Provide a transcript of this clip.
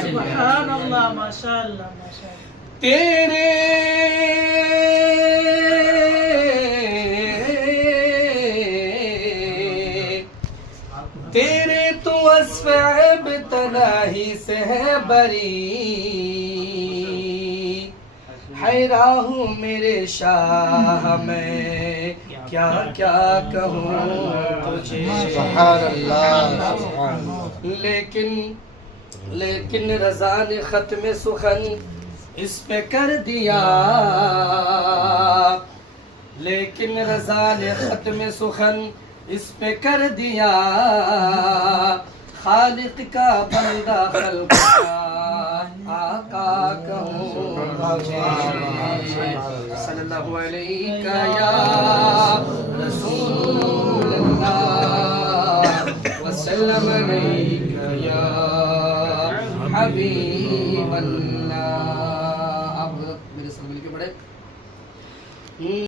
سبحان اللہ ماشاء اللہ ماشاء اللہ. تیرے تو وصف عیب تناہی سے ہے بری، حیران ہوں میرے شاہ میں کیا کیا کہوں تجھے. سبحان اللہ. لیکن رضا نے ختم سخن اس پہ کر دیا، لیکن رضا نے ختم سخن اس پہ کر دیا، خالق کا بندہ خلق کا آقا کہوں صلی اللہ علیہ یا رسول اللہ وسلم علیہ یا حبیب اللہ. آپ میرے سامنے کے بڑے